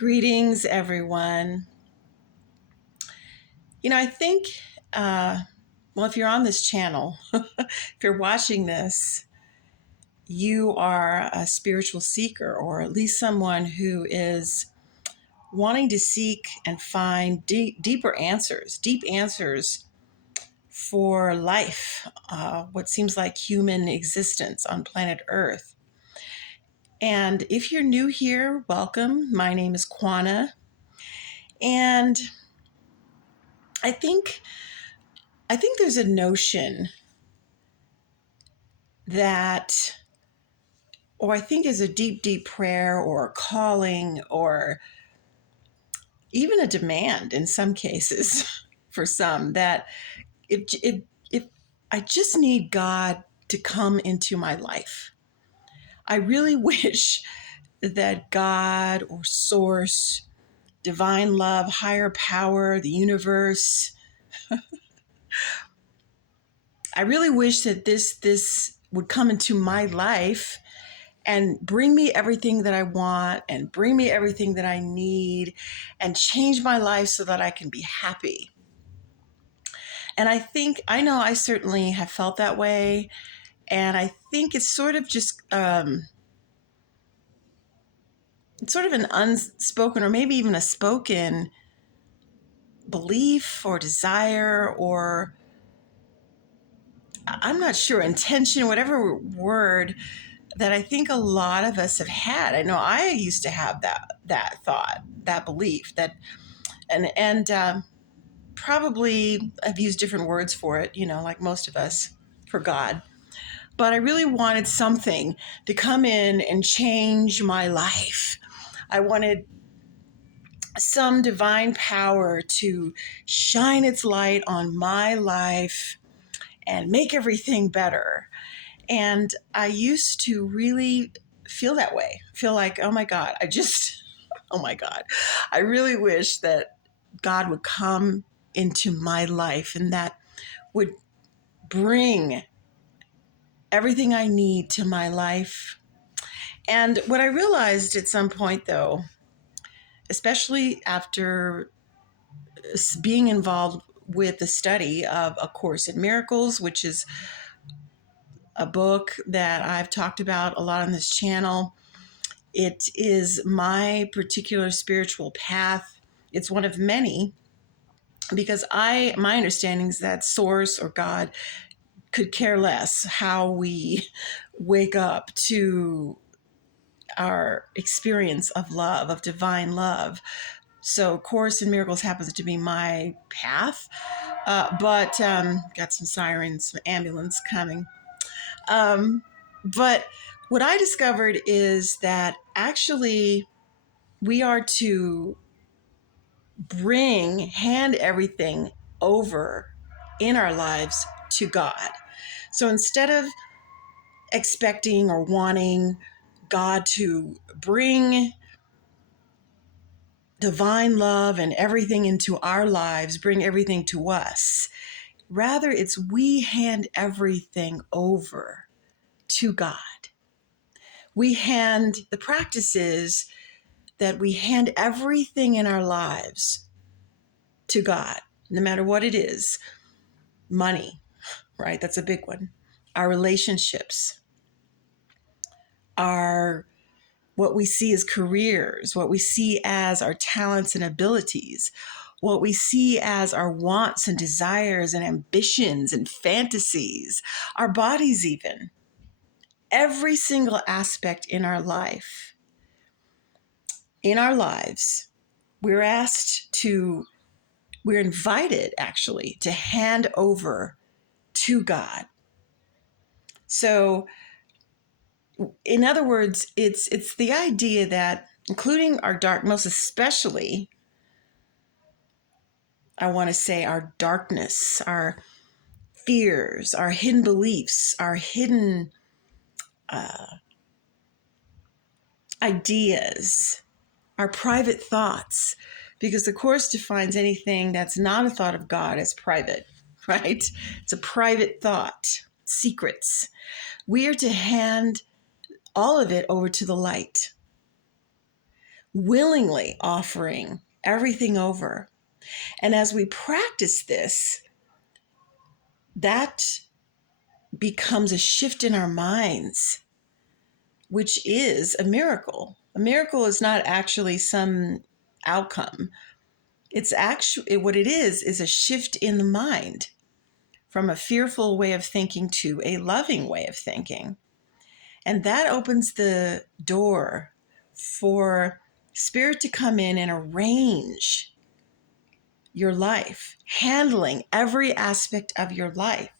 Greetings, everyone. I think, if you're on this channel, if you're watching this, you are a spiritual seeker, or at least someone who is wanting to seek and find deeper answers, deep answers for life, what seems like human existence on planet Earth. And if you're new here, welcome. My name is Kwana. And I think there's a notion that, or I think is a deep, deep prayer or a calling or even a demand in some cases for some, that if I just need God to come into my life. I really wish that God or source, divine love, higher power, the universe, I really wish that this would come into my life and bring me everything that I want and bring me everything that I need and change my life so that I can be happy. And I know I certainly have felt that way. And I think it's sort of just, it's sort of an unspoken or maybe even a spoken belief or desire, or I'm not sure, intention, whatever word, that I think a lot of us have had. I know I used to have that thought, that belief, that and probably I've used different words for it, like most of us, for God. But I really wanted something to come in and change my life. I wanted some divine power to shine its light on my life and make everything better. And I used to really feel that way, feel like, oh my God, oh my God, I really wish that God would come into my life and that would bring everything I need to my life. And what I realized at some point, though, especially after being involved with the study of A Course in Miracles, which is a book that I've talked about a lot on this channel. It is my particular spiritual path. It's one of many, because my understanding is that Source or God could care less how we wake up to our experience of love, of divine love. So Course in Miracles happens to be my path, but got some sirens, some ambulance coming. But what I discovered is that actually we are to hand everything over in our lives to God. So instead of expecting or wanting God to bring divine love and everything into our lives, bring everything to us, rather it's we hand everything over to God. The practice is that we hand everything in our lives to God, no matter what it is. Money, right? That's a big one. Our relationships, our what we see as careers, what we see as our talents and abilities, what we see as our wants and desires and ambitions and fantasies, our bodies even. Every single aspect in our life, in our lives, we're invited actually to hand over to God. So in other words, it's the idea that, including our most especially, I want to say, our darkness, our fears, our hidden beliefs, our hidden ideas, our private thoughts, because the Course defines anything that's not a thought of God as private, right? It's a private thought, secrets. We are to hand all of it over to the light. willingly offering everything over. And as we practice this, that becomes a shift in our minds, which is a miracle. A miracle is not actually some outcome. It's actually what it is a shift in the mind from a fearful way of thinking to a loving way of thinking. And that opens the door for spirit to come in and arrange your life, handling every aspect of your life.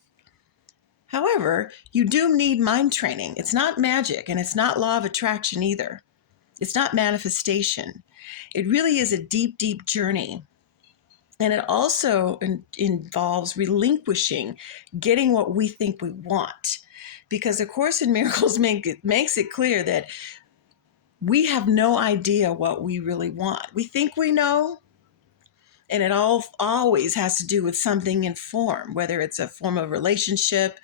However, you do need mind training. It's not magic, and it's not law of attraction either. It's not manifestation. It really is a deep, deep journey. And it also involves relinquishing getting what we think we want. Because A Course in Miracles makes it clear that we have no idea what we really want. We think we know, and it always has to do with something in form, whether it's a form of relationship,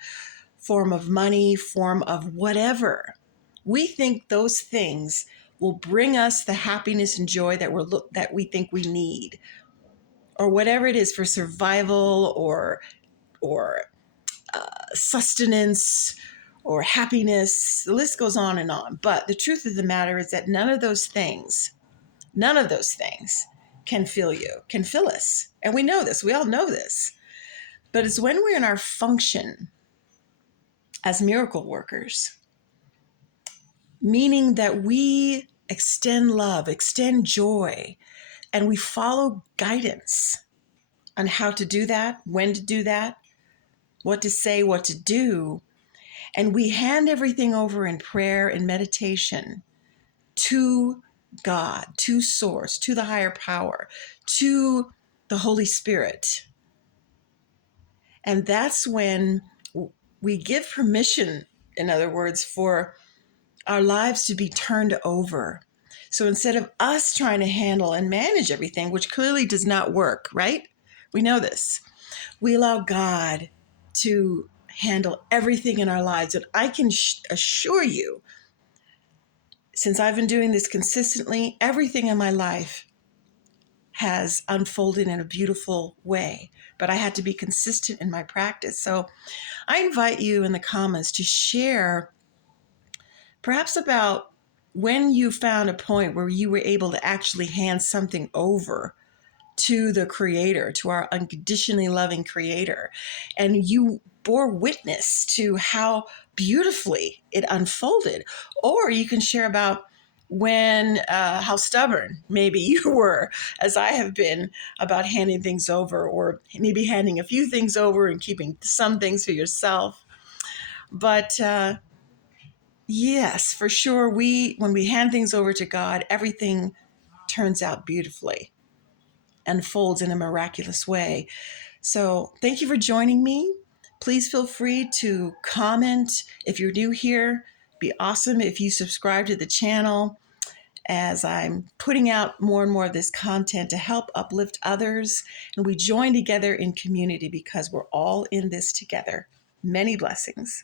form of money, form of whatever. We think those things will bring us the happiness and joy that we think we need, or whatever it is for survival or sustenance or happiness. The list goes on and on. But the truth of the matter is that none of those things can fill you, can fill us. And we know this. We all know this. But it's when we're in our function as miracle workers, meaning that we extend love, extend joy, and we follow guidance on how to do that, when to do that, what to say, what to do. And we hand everything over in prayer and meditation to God, to Source, to the higher power, to the Holy Spirit. And that's when we give permission, in other words, for our lives to be turned over. So instead of us trying to handle and manage everything, which clearly does not work, right? We know this. We allow God to handle everything in our lives. And I can assure you, since I've been doing this consistently, everything in my life has unfolded in a beautiful way. But I had to be consistent in my practice. So I invite you in the comments to share perhaps about when you found a point where you were able to actually hand something over to the Creator, to our unconditionally loving Creator, and you bore witness to how beautifully it unfolded. Or you can share about how stubborn maybe you were, as I have been, about handing things over, or maybe handing a few things over and keeping some things for yourself. But yes, for sure, when we hand things over to God, everything turns out beautifully, unfolds in a miraculous way. So thank you for joining me. Please feel free to comment if you're new here. It'd be awesome if you subscribe to the channel, as I'm putting out more and more of this content to help uplift others. And we join together in community because we're all in this together. Many blessings.